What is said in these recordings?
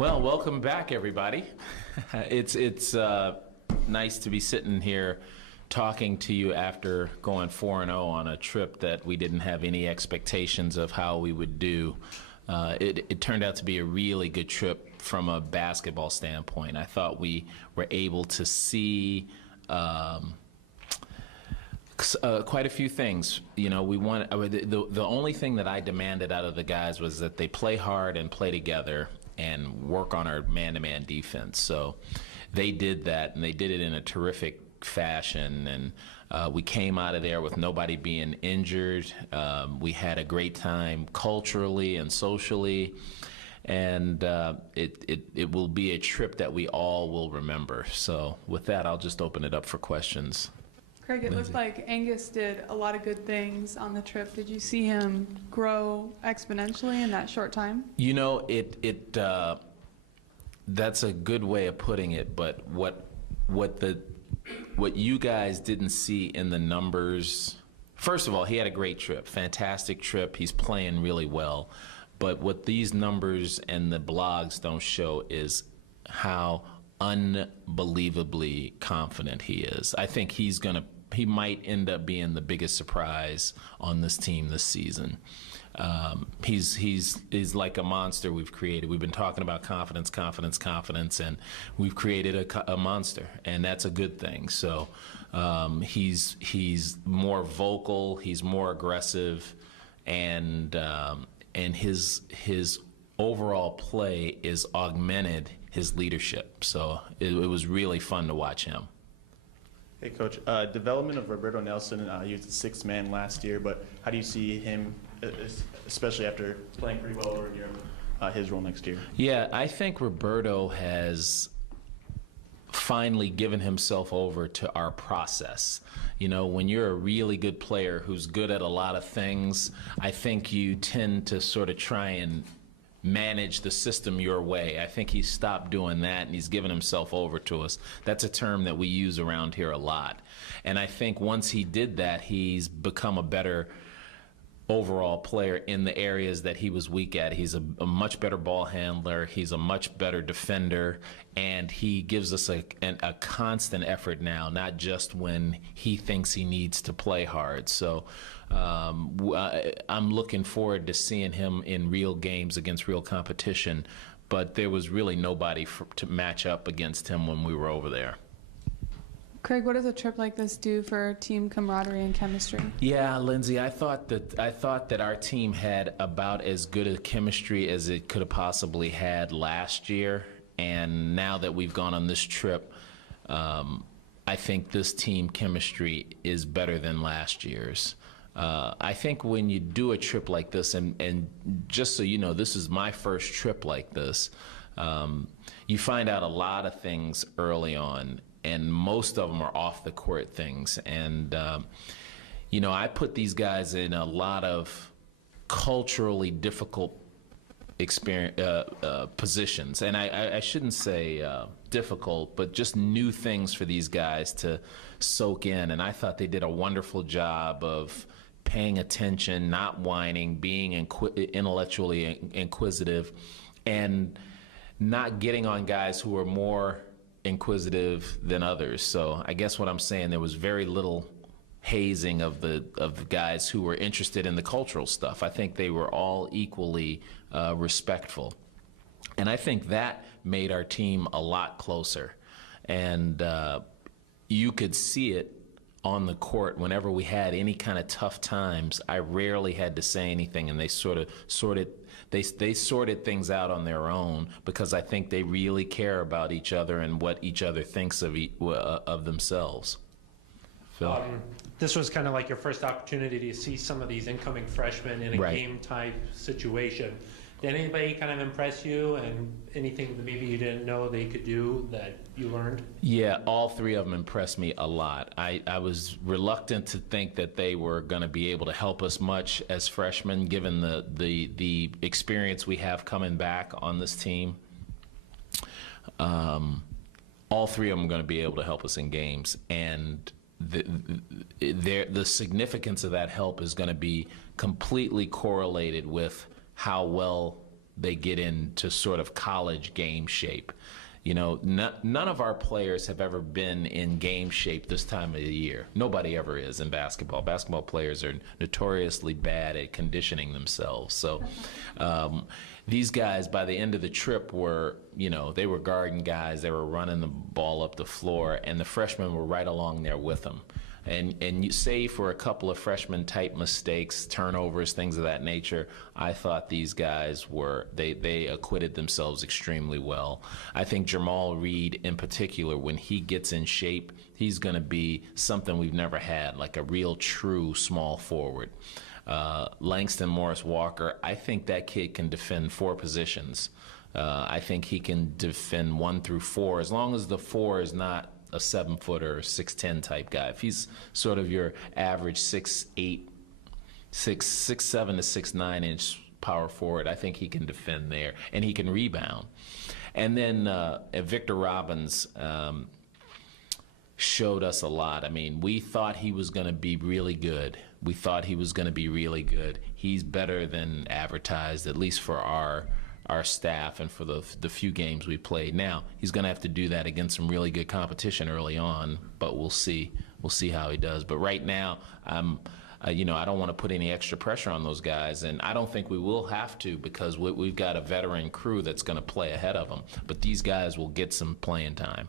Well, welcome back, everybody. It's nice to be sitting here talking to you after going 4-0 on a trip that we didn't have any expectations of how we would do. It turned out to be a really good trip from a basketball standpoint. I thought we were able to see quite a few things. You know, the only thing that I demanded out of the guys was that they play hard and play together and work on our man-to-man defense. So they did that, and they did it in a terrific fashion. And we came out of there with nobody being injured. We had a great time culturally and socially. And it will be a trip that we all will remember. So with that, I'll just open it up for questions. Craig, it looked like Angus did a lot of good things on the trip. Did you see him grow exponentially in that short time? You know, that's a good way of putting it. But what you guys didn't see in the numbers, first of all, he had a great trip, fantastic trip. He's playing really well. But what these numbers and the blogs don't show is how unbelievably confident he is. I think he might end up being the biggest surprise on this team this season. He's like a monster we've created. We've been talking about confidence, and we've created a monster, and that's a good thing. So he's more vocal, he's more aggressive, and his overall play is augmented his leadership. So it was really fun to watch him. Hey, Coach. Development of Roberto Nelson, he was the sixth man last year, but how do you see him, especially after playing pretty well over in Europe, his role next year? Yeah, I think Roberto has finally given himself over to our process. You know, when you're a really good player who's good at a lot of things, I think you tend to sort of try and manage the system your way. I think he's stopped doing that, and he's given himself over to us. That's a term that we use around here a lot. And I think once he did that, he's become a better overall player in the areas that he was weak at. He's a much better ball handler. He's a much better defender, and he gives us a constant effort now, not just when he thinks he needs to play hard. So I'm looking forward to seeing him in real games against real competition, but there was really nobody to match up against him when we were over there. Craig, what does a trip like this do for team camaraderie and chemistry? Yeah, Lindsay, I thought that our team had about as good a chemistry as it could have possibly had last year, and now that we've gone on this trip, I think this team chemistry is better than last year's. I think when you do a trip like this, and just so you know, this is my first trip like this, you find out a lot of things early on, and most of them are off the court things. And, you know, I put these guys in a lot of culturally difficult positions. And I shouldn't say difficult, but just new things for these guys to soak in. And I thought they did a wonderful job of paying attention, not whining, being intellectually inquisitive, and not getting on guys who are more inquisitive than others. So I guess what I'm saying, there was very little hazing of the guys who were interested in the cultural stuff. I think they were all equally respectful, and I think that made our team a lot closer. And you could see it on the court whenever we had any kind of tough times. I rarely had to say anything, and they sorted things out on their own, because I think they really care about each other and what each other thinks of themselves. Phil? This was kind of like your first opportunity to see some of these incoming freshmen in a Right. game-type situation. Did anybody kind of impress you, and anything that maybe you didn't know they could do that you learned? Yeah, all three of them impressed me a lot. I was reluctant to think that they were going to be able to help us much as freshmen, given the experience we have coming back on this team. All three of them are going to be able to help us in games, and the significance of that help is going to be completely correlated with how well they get into sort of college game shape. You know, none of our players have ever been in game shape this time of the year. Nobody ever is in basketball. Basketball players are notoriously bad at conditioning themselves. So these guys, by the end of the trip, were, you know, they were guarding guys. They were running the ball up the floor, and the freshmen were right along there with them. And you save for a couple of freshman-type mistakes, turnovers, things of that nature, I thought these guys were, they acquitted themselves extremely well. I think Jamal Reed, in particular, when he gets in shape, he's going to be something we've never had, like a real true small forward. Langston Morris Walker, I think that kid can defend 4 positions. I think he can defend 1 through 4, as long as the 4 is not a 7-footer or 6'10" type guy. If he's sort of your average 6'8", 6'7" to 6'9" inch power forward, I think he can defend there, and he can rebound. And then Victor Robbins showed us a lot. I mean, we thought he was going to be really good. We thought he was going to be really good. He's better than advertised, at least for our staff and for the few games we played. Now, he's going to have to do that against some really good competition early on, but we'll see. We'll see how he does. But right now, you know, I don't want to put any extra pressure on those guys, and I don't think we will have to, because we've got a veteran crew that's going to play ahead of them. But these guys will get some playing time.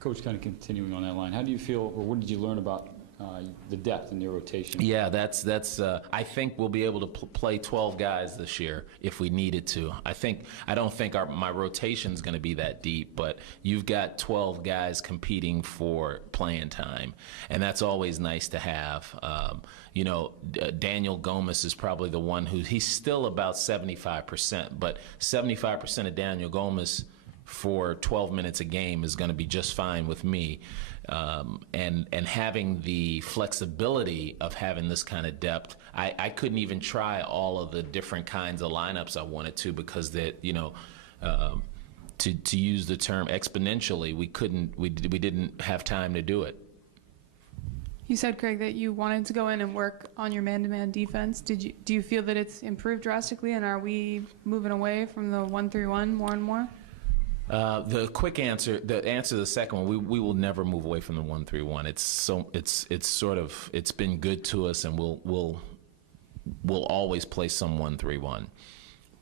Coach, kind of continuing on that line, how do you feel, or what did you learn about the depth in your rotation? Yeah, that's. I think we'll be able to play 12 guys this year if we needed to. I don't think my rotation's going to be that deep, but you've got 12 guys competing for playing time, and that's always nice to have. You know, Daniel Gomez is probably the one he's still about 75%, but 75% of Daniel Gomez for 12 minutes a game is going to be just fine with me. And having the flexibility of having this kind of depth, I couldn't even try all of the different kinds of lineups I wanted to, because that, you know, to use the term exponentially, we didn't have time to do it. You said, Craig, that you wanted to go in and work on your man-to-man defense. Do you feel that it's improved drastically, and are we moving away from the 1-3-1 more and more? The quick answer, to the second one, we will never move away from the 1-3-1. It's been good to us, and we'll always play some 1-3-1.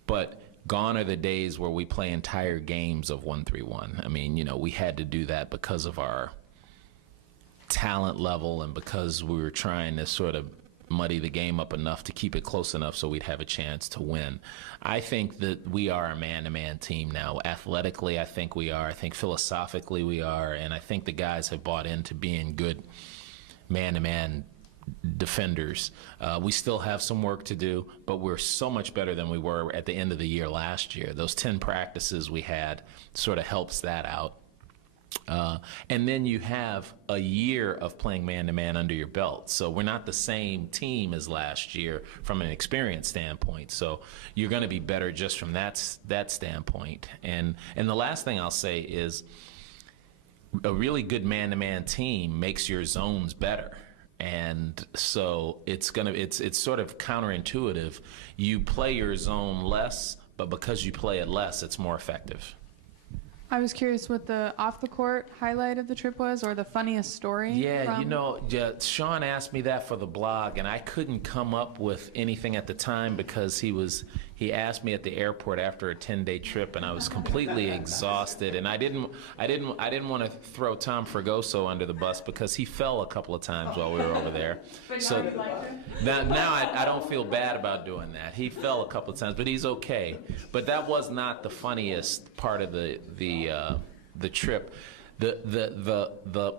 But gone are the days where we play entire games of 1-3-1. I mean, you know, we had to do that because of our talent level and because we were trying to sort of muddy the game up enough to keep it close enough so we'd have a chance to win. I think that we are a man-to-man team now. Athletically, I think we are. I think philosophically we are. And I think the guys have bought into being good man-to-man defenders. We still have some work to do, but we're so much better than we were at the end of the year last year. Those 10 practices we had sort of helps that out. And then you have a year of playing man-to-man under your belt. So we're not the same team as last year from an experience standpoint. So you're going to be better just from that standpoint. And the last thing I'll say is a really good man-to-man team makes your zones better. And so it's sort of counterintuitive. You play your zone less, but because you play it less, it's more effective. I was curious what the off-the-court highlight of the trip was, or the funniest story. Yeah, you know, Sean asked me that for the blog, and I couldn't come up with anything at the time because he asked me at the airport after a 10-day trip, and I was completely exhausted, and I didn't want to throw Tom Fragoso under the bus because he fell a couple of times while we were over there. But so now I don't feel bad about doing that. He fell a couple of times, but he's okay. But that was not the funniest part of the trip. The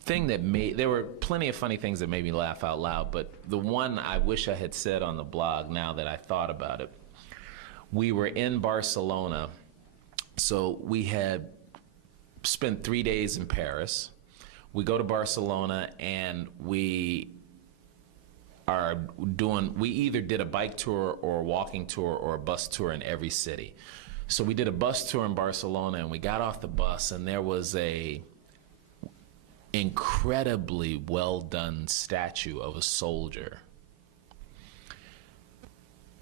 thing that there were plenty of funny things that made me laugh out loud, but the one I wish I had said on the blog now that I thought about it, we were in Barcelona, so we had spent 3 days in Paris. We go to Barcelona and we either did a bike tour or a walking tour or a bus tour in every city. So we did a bus tour in Barcelona, and we got off the bus, and there was a incredibly well done statue of a soldier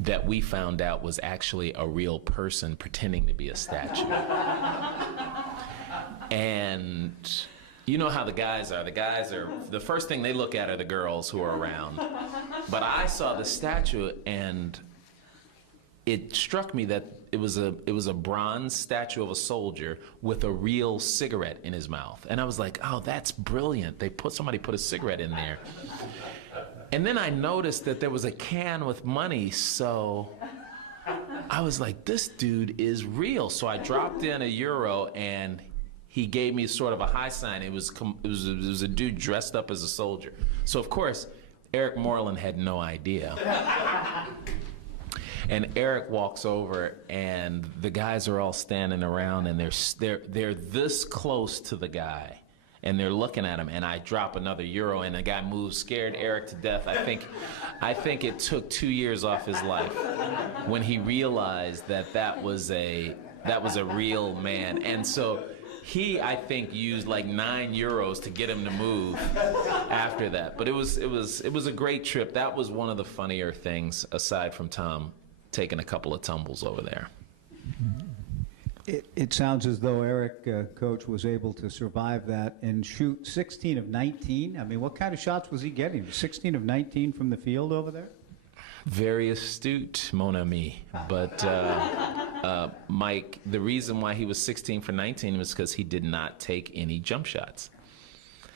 that we found out was actually a real person pretending to be a statue. And you know how the guys are. The guys are, the first thing they look at are the girls who are around. But I saw the statue, and it struck me that it was a bronze statue of a soldier with a real cigarette in his mouth. And I was like, oh, that's brilliant. Somebody put a cigarette in there. And then I noticed that there was a can with money, so I was like, this dude is real. So I dropped in €1, and he gave me sort of a high sign. It was a dude dressed up as a soldier. So of course, Eric Moreland had no idea. And Eric walks over, and the guys are all standing around, and they're this close to the guy, and they're looking at him. And I drop another €1, and the guy moves, scared Eric to death. I think it took 2 years off his life when he realized that was a real man. And so he, I think, used like €9 to get him to move after that. But it was a great trip. That was one of the funnier things, aside from Tom taking a couple of tumbles over there. It sounds as though Eric, Coach, was able to survive that and shoot 16 of 19. I mean, what kind of shots was he getting? 16 of 19 from the field over there? Very astute, mon ami. But Mike, the reason why he was 16 for 19 was because he did not take any jump shots.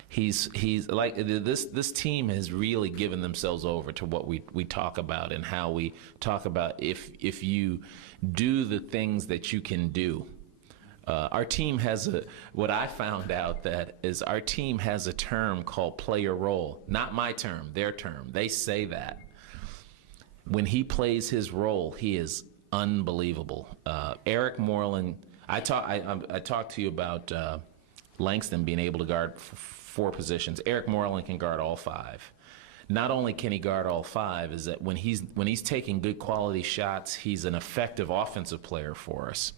He's like, this team has really given themselves over to what we talk about, and how we talk about if you do the things that you can do. Our team has what I found out that is our team has a term called play your role. Not my term, their term. They say that. When he plays his role, he is unbelievable. Eric Moreland, I talked to you about Langston being able to guard 4 positions. Eric Moreland can guard all 5. Not only can he guard all 5, is that when he's taking good quality shots, he's an effective offensive player for us.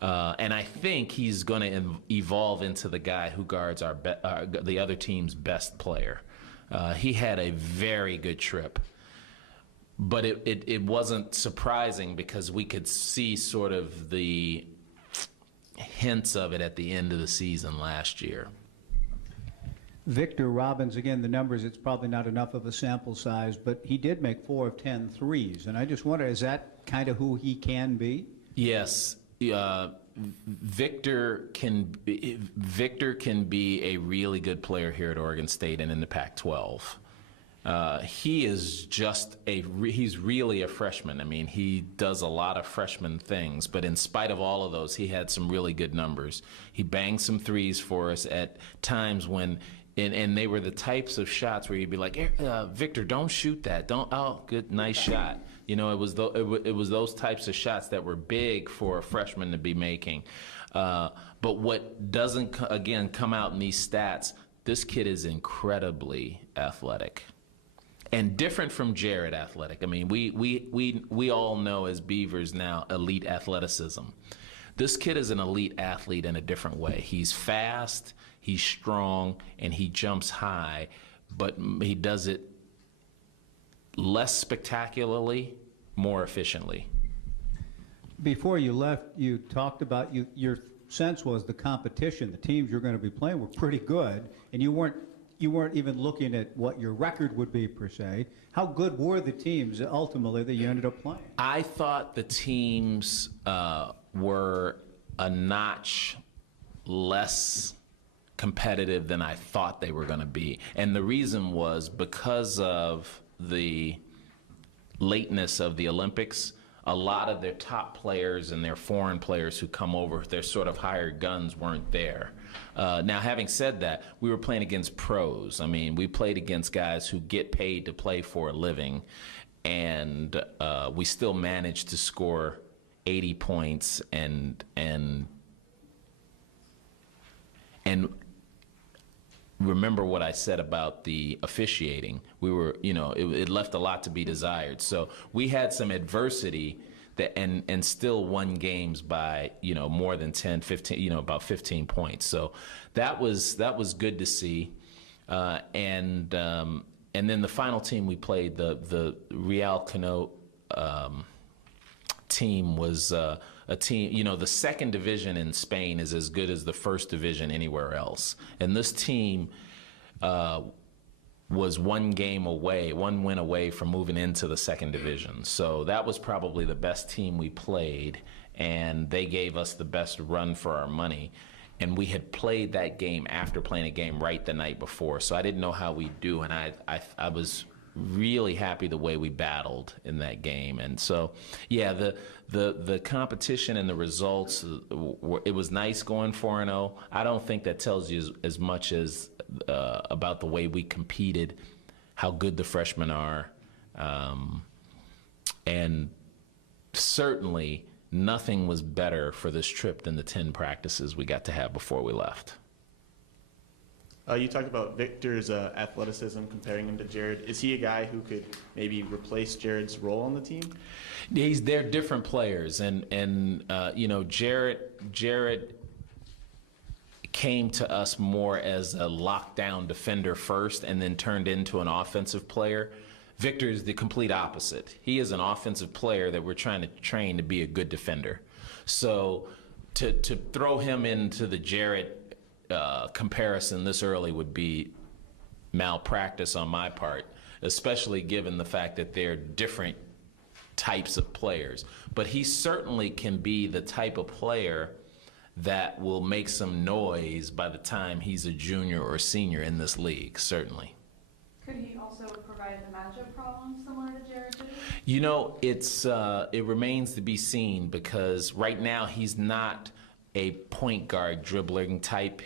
And I think he's going to evolve into the guy who guards the other team's best player. He had a very good trip. But it wasn't surprising, because we could see sort of the hints of it at the end of the season last year. Victor Robbins, again, the numbers, it's probably not enough of a sample size, but he did make 4 of 10 threes. And I just wonder, is that kind of who he can be? Yes. Victor can be a really good player here at Oregon State and in the Pac-12. He is he's really a freshman. I mean, he does a lot of freshman things, but in spite of all of those, he had some really good numbers. He banged some threes for us at times when, and they were the types of shots where you'd be like, Victor, don't shoot that. Good, nice shot. You know, it was those types of shots that were big for a freshman to be making. But what doesn't, again, come out in these stats, this kid is incredibly athletic. And different from Jared athletic. I mean, we all know as Beavers now elite athleticism. This kid is an elite athlete in a different way. He's fast, he's strong, and he jumps high, but he does it less spectacularly, more efficiently. Before you left, you talked about your sense was the competition, the teams you're going to be playing were pretty good, and you weren't even looking at what your record would be, per se. How good were the teams ultimately that you ended up playing? I thought the teams were a notch less competitive than I thought they were going to be. And the reason was because of the lateness of the Olympics. A lot of their top players and their foreign players who come over, their sort of hired guns, weren't there. Now, having said that, we were playing against pros. I mean, we played against guys who get paid to play for a living, and we still managed to score 80 points and remember what I said about the officiating. We were, it left a lot to be desired. So we had some adversity and still won games by, more than 10, 15, about 15 points. So that was good to see. And then the final team we played, the Real Cano team was a team, the second division in Spain is as good as the first division anywhere else. And this team was one win away from moving into the second division. So that was probably the best team we played, and they gave us the best run for our money. And we had played that game after playing a game right the night before, so I didn't know how we'd do, and I was really happy the way we battled in that game. And so, yeah, the competition and the results, it was nice going 4-0. I don't think that tells you as much as about the way we competed, how good the freshmen are, and certainly nothing was better for this trip than the 10 practices we got to have before we left. You talked about Victor's athleticism, comparing him to Jared. Is he a guy who could maybe replace Jared's role on the team? They're different players, and Jared came to us more as a lockdown defender first, and then turned into an offensive player. Victor is the complete opposite. He is an offensive player that we're trying to train to be a good defender. So to throw him into the Jared comparison this early would be malpractice on my part, especially given the fact that they're different types of players. But he certainly can be the type of player that will make some noise by the time he's a junior or senior in this league, certainly. Could he also provide the matchup problems similar to Jared did? It remains to be seen, because right now he's not a point guard dribbling type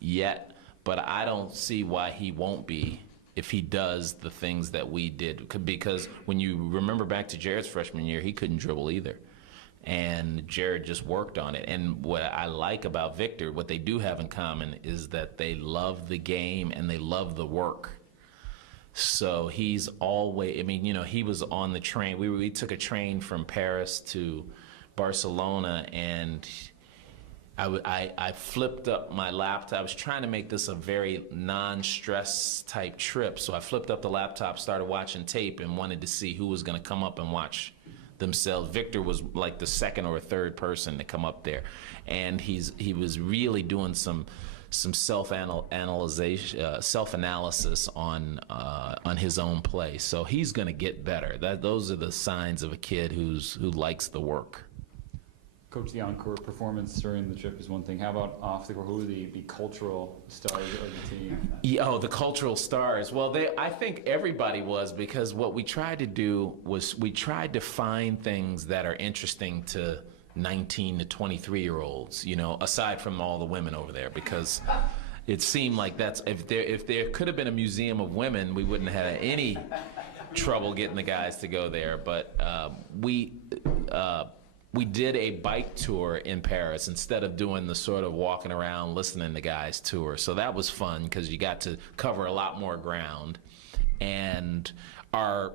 yet, but I don't see why he won't be if he does the things that we did. Because when you remember back to Jared's freshman year, he couldn't dribble either. And Jared just worked on it. And what I like about Victor, what they do have in common, is that they love the game and they love the work. So he's always, he was on the train. We took a train from Paris to Barcelona, and I flipped up my laptop. I was trying to make this a very non-stress type trip. So I flipped up the laptop, started watching tape, and wanted to see who was going to come up and watch themselves. Victor was like the second or third person to come up there. And he was really doing some self-analysis on his own play. So he's going to get better. Those are the signs of a kid who likes the work. Coach, the on-court performance during the trip is one thing. How about off the court? Who are the cultural stars of the team? The cultural stars. Well, I think everybody was, because what we tried to do was we tried to find things that are interesting to 19 to 23-year-olds, aside from all the women over there, because it seemed like if there could have been a museum of women, we wouldn't have had any trouble getting the guys to go there. But we did a bike tour in Paris instead of doing the sort of walking around listening to guys tour. So that was fun, because you got to cover a lot more ground. And our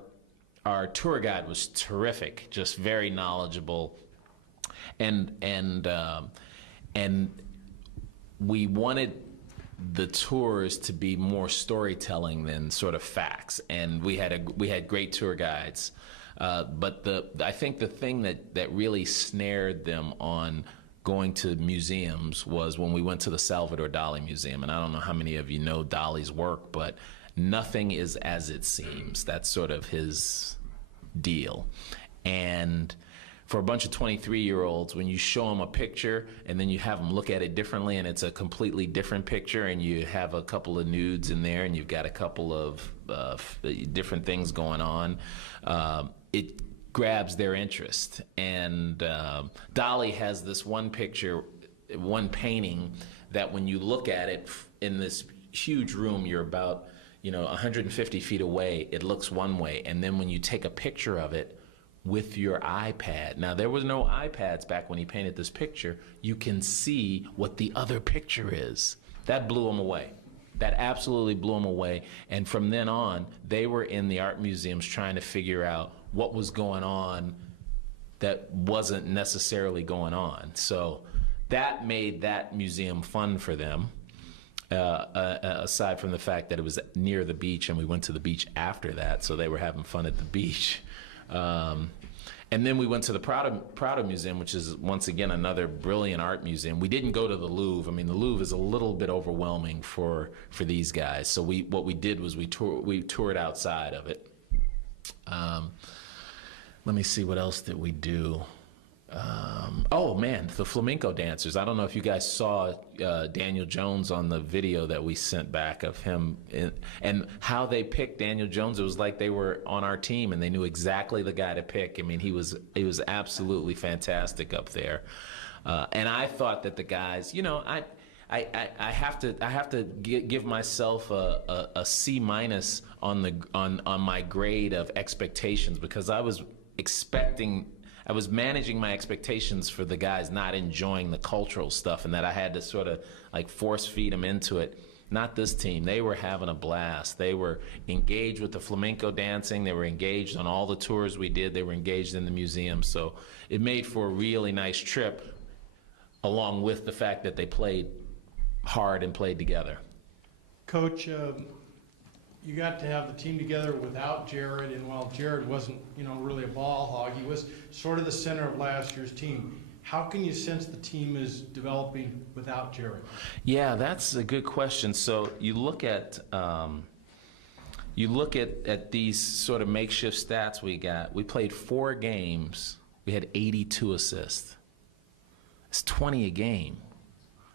tour guide was terrific, just very knowledgeable. And we wanted the tours to be more storytelling than sort of facts. And we had great tour guides. But I think the thing that really snared them on going to museums was when we went to the Salvador Dali Museum. And I don't know how many of you know Dali's work, but nothing is as it seems. That's sort of his deal. And for a bunch of 23-year-olds, when you show them a picture and then you have them look at it differently, and it's a completely different picture, and you have a couple of nudes in there, and you've got a couple of different things going on, it grabs their interest. And Dali has this one picture, one painting, that when you look at it in this huge room, you're about 150 feet away, it looks one way. And then when you take a picture of it with your iPad, now there was no iPads back when he painted this picture, you can see what the other picture is. That blew him away. That absolutely blew them away. And from then on, they were in the art museums trying to figure out what was going on that wasn't necessarily going on. So that made that museum fun for them, aside from the fact that it was near the beach, and we went to the beach after that, so they were having fun at the beach. And then we went to the Prado Museum, which is, once again, another brilliant art museum. We didn't go to the Louvre. I mean, the Louvre is a little bit overwhelming for these guys. So what we did was we toured outside of it. Let me see, what else did we do? Oh man, the flamenco dancers. I don't know if you guys saw Daniel Jones on the video that we sent back of him, and how they picked Daniel Jones. It was like they were on our team and they knew exactly the guy to pick. I mean, he was absolutely fantastic up there. And I thought that the guys, you know, I have to give myself a C- on my grade of expectations, because I was managing my expectations for the guys not enjoying the cultural stuff, and that I had to sort of like force feed them into it. Not this team. They were having a blast. They were engaged with the flamenco dancing. They were engaged on all the tours we did. They were engaged in the museum. So it made for a really nice trip, along with the fact that they played hard and played together. Coach, you got to have the team together without Jared, and while Jared wasn't, you know, really a ball hog, he was sort of the center of last year's team. How can you sense the team is developing without Jared? Yeah, that's a good question. So you look at these sort of makeshift stats we got. We played 4 games. We had 82 assists. It's 20 a game.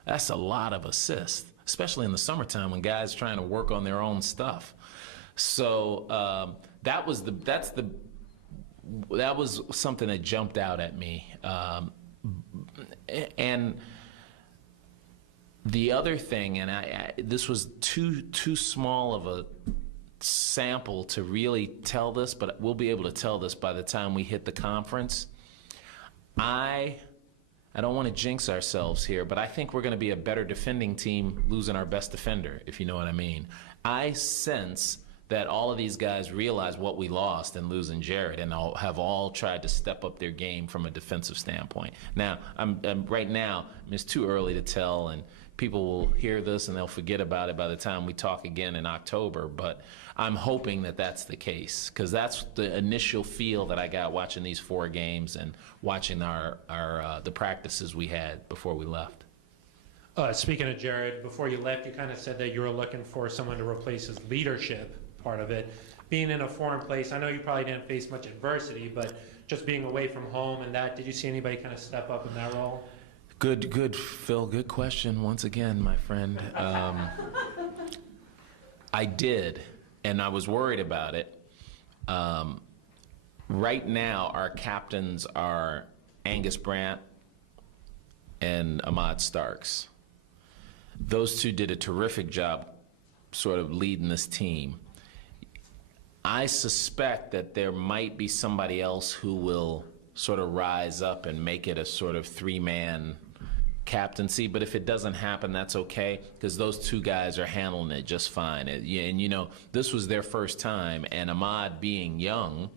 That's a lot of assists, especially in the summertime when guys are trying to work on their own stuff. So that was something that jumped out at me. And the other thing, and this was too small of a sample to really tell this, but we'll be able to tell this by the time we hit the conference. I don't want to jinx ourselves here, but I think we're going to be a better defending team losing our best defender, if you know what I mean. I sense that all of these guys realize what we lost in losing Jared, and have all tried to step up their game from a defensive standpoint. Now, right now, it's too early to tell, and people will hear this and they'll forget about it by the time we talk again in October, but I'm hoping that that's the case, because that's the initial feel that I got watching these 4 games and watching the practices we had before we left. Speaking of Jared, before you left, you kind of said that you were looking for someone to replace his leadership part of it. Being in a foreign place, I know you probably didn't face much adversity, but just being away from home and that, did you see anybody kind of step up in that role? Good, Phil. Good question once again, my friend. I did, and I was worried about it. Right now, our captains are Angus Brandt and Ahmad Starks. Those two did a terrific job sort of leading this team. I suspect that there might be somebody else who will sort of rise up and make it a sort of 3-man captaincy, but if it doesn't happen, that's okay, because those 2 guys are handling it just fine. And you know, this was their first time, and Ahmad being young,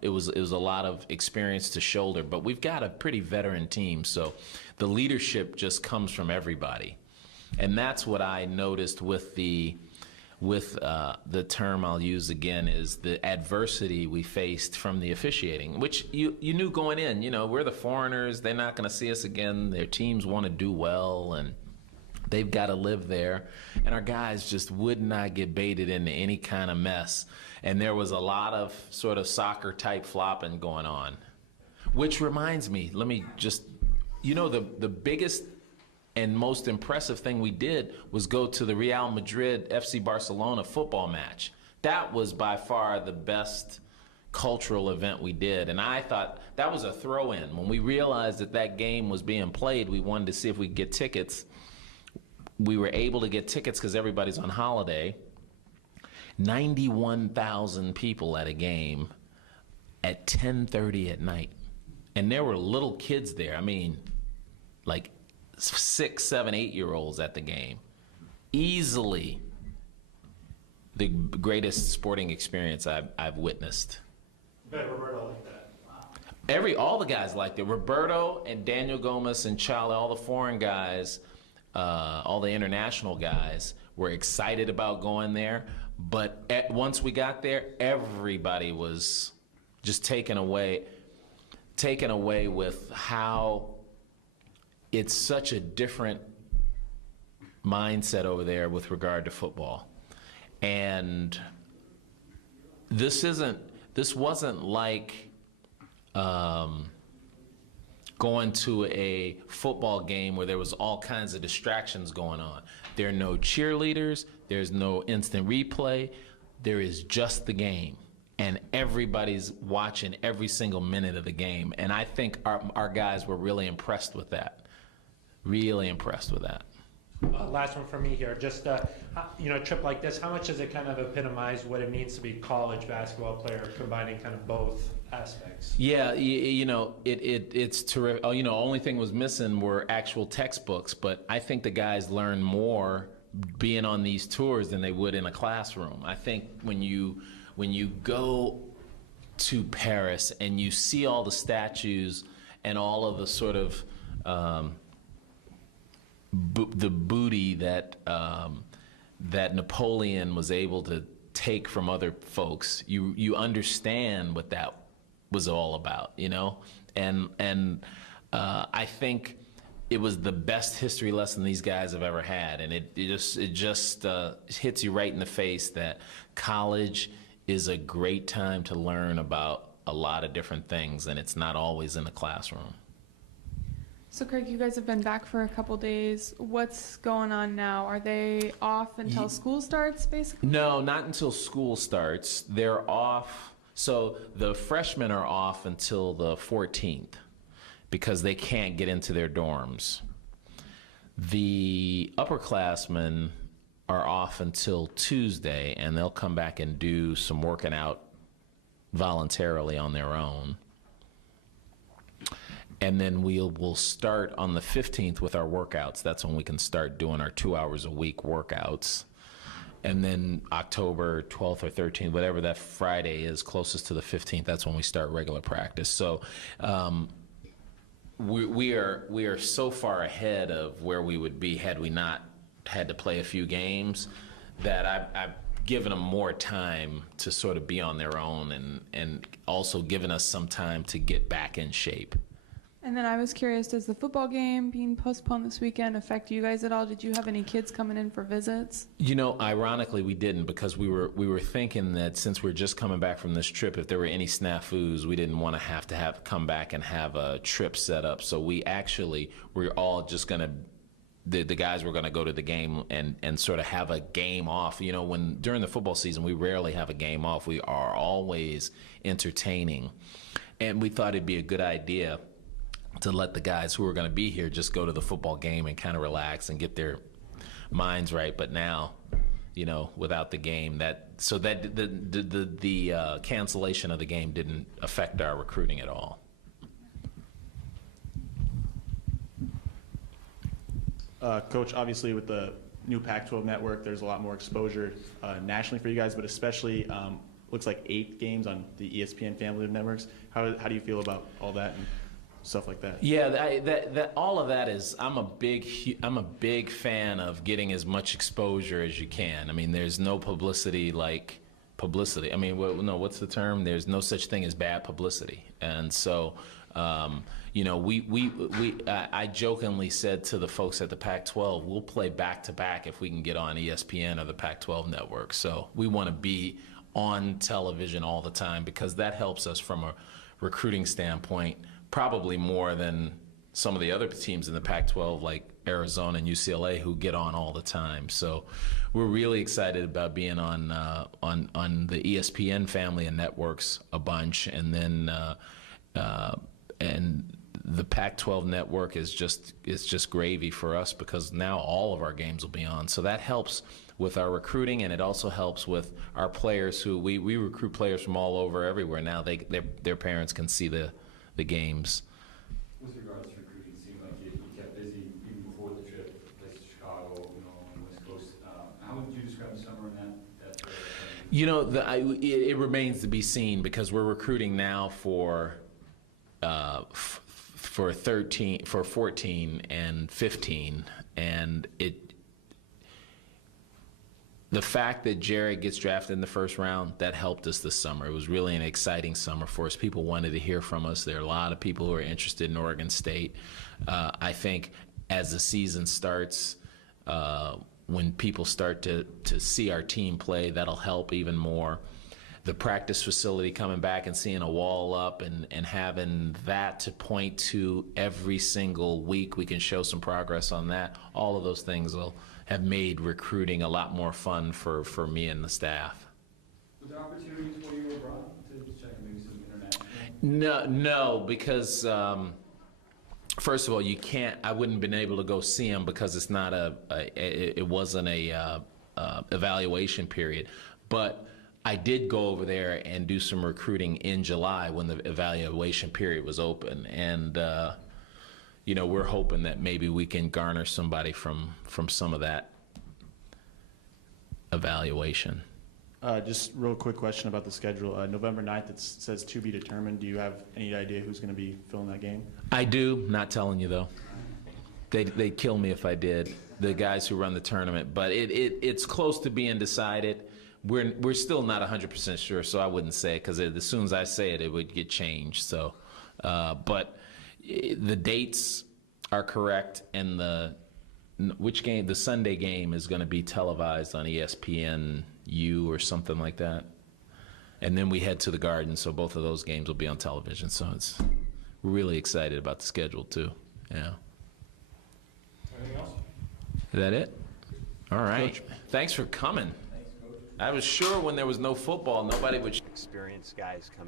it was a lot of experience to shoulder, but we've got a pretty veteran team, so the leadership just comes from everybody. And that's what I noticed with the term I'll use again, is the adversity we faced from the officiating, which you knew going in. You know, we're the foreigners. They're not going to see us again. Their teams want to do well, and they've got to live there. And our guys just would not get baited into any kind of mess. And there was a lot of sort of soccer-type flopping going on, which reminds me, let me just, you know, the biggest and most impressive thing we did was go to the Real Madrid FC Barcelona football match. That was by far the best cultural event we did, and I thought that was a throw-in. When we realized that that game was being played, we wanted to see if we could get tickets. We were able to get tickets because everybody's on holiday. 91,000 people at a game at 10:30 at night. And there were little kids there. I mean, like 6, 7, 8-year-olds at the game. Easily the greatest sporting experience I've witnessed. Bet Roberto like that. All the guys liked it. Roberto and Daniel Gomez and Chale, all the foreign guys, all the international guys were excited about going there. But once we got there, everybody was just taken away. taken away with how it's such a different mindset over there with regard to football. And this wasn't like going to a football game where there was all kinds of distractions going on. There are no cheerleaders, there's no instant replay, there is just the game. And everybody's watching every single minute of the game. And I think our guys were really impressed with that. Really impressed with that. Last one from me here. Just, a trip like this, how much does it kind of epitomize what it means to be a college basketball player, combining kind of both aspects? Yeah, it's terrific. Oh, only thing was missing were actual textbooks, but I think the guys learn more being on these tours than they would in a classroom. I think when you go to Paris and you see all the statues and all of the sort of the booty that Napoleon was able to take from other folks, you understand what that was all about, and I think it was the best history lesson these guys have ever had, and it just hits you right in the face that college is a great time to learn about a lot of different things, and it's not always in the classroom. So Craig, you guys have been back for a couple days. What's going on now? Are they off until school starts, basically? No, not until school starts. They're off. So the freshmen are off until the 14th because they can't get into their dorms. The upperclassmen are off until Tuesday, and they'll come back and do some working out voluntarily on their own. And then we'll start on the 15th with our workouts. That's when we can start doing our 2 hours a week workouts. And then October 12th or 13th, whatever that Friday is closest to the 15th, that's when we start regular practice. So we are so far ahead of where we would be had we not had to play a few games that I've given them more time to sort of be on their own, and also given us some time to get back in shape. And then I was curious, does the football game being postponed this weekend affect you guys at all? Did you have any kids coming in for visits? Ironically, we didn't, because we were thinking that since we're just coming back from this trip, if there were any snafus, we didn't want to have come back and have a trip set up. So we're all just going to, the guys were going to go to the game and sort of have a game off. When during the football season, we rarely have a game off. We are always entertaining. And we thought it'd be a good idea to let the guys who are going to be here just go to the football game and kind of relax and get their minds right. But now, without the game, the cancellation of the game didn't affect our recruiting at all. Coach, obviously with the new Pac-12 network, there's a lot more exposure nationally for you guys, but especially looks like 8 games on the ESPN family of networks. How do you feel about all that and stuff like that? Yeah, all of that is. I'm a big fan of getting as much exposure as you can. I mean, there's no publicity like publicity. I mean, what's the term? There's no such thing as bad publicity, and so. I jokingly said to the folks at the Pac-12, we'll play back-to-back if we can get on ESPN or the Pac-12 network. So we want to be on television all the time because that helps us from a recruiting standpoint, probably more than some of the other teams in the Pac-12 like Arizona and UCLA who get on all the time. So we're really excited about being on the ESPN family of networks a bunch, and then and the Pac-12 network is just gravy for us because now all of our games will be on. So that helps with our recruiting, and it also helps with our players who we recruit players from all over everywhere. Now their parents can see the games. With regards to recruiting, it seemed like you kept busy even before the trip, places Chicago, on the West Coast. How would you describe the summer in that? It remains to be seen because we're recruiting now for 14 and 15, and the fact that Jared gets drafted in the first round, that helped us this summer. It was really an exciting summer for us. People wanted to hear from us. There are a lot of people who are interested in Oregon State. I think as the season starts, when people start to see our team play, that'll help even more. The practice facility coming back and seeing a wall up and having that to point to every single week, we can show some progress on that. All of those things will have made recruiting a lot more fun for me and the staff. Was there opportunities for you abroad to check maybe some international? No, because first of all, you can't. I wouldn't have been able to go see him because it's not it wasn't a evaluation period. But I did go over there and do some recruiting in July when the evaluation period was open, and we're hoping that maybe we can garner somebody from some of that evaluation. Just real quick question about the schedule. November 9th, it says to be determined. Do you have any idea who's going to be filling that game? I do. Not telling you though. They'd kill me if I did. The guys who run the tournament, but it's close to being decided. We're still not 100% sure, so I wouldn't say it because as soon as I say it, it would get changed. So, but the dates are correct, and the Sunday game is going to be televised on ESPNU or something like that, and then we head to the Garden, so both of those games will be on television. So we're really excited about the schedule too. Yeah. Anything else? Is that it? All right. Thanks for coming. I was sure when there was no football, nobody would. Experienced guys come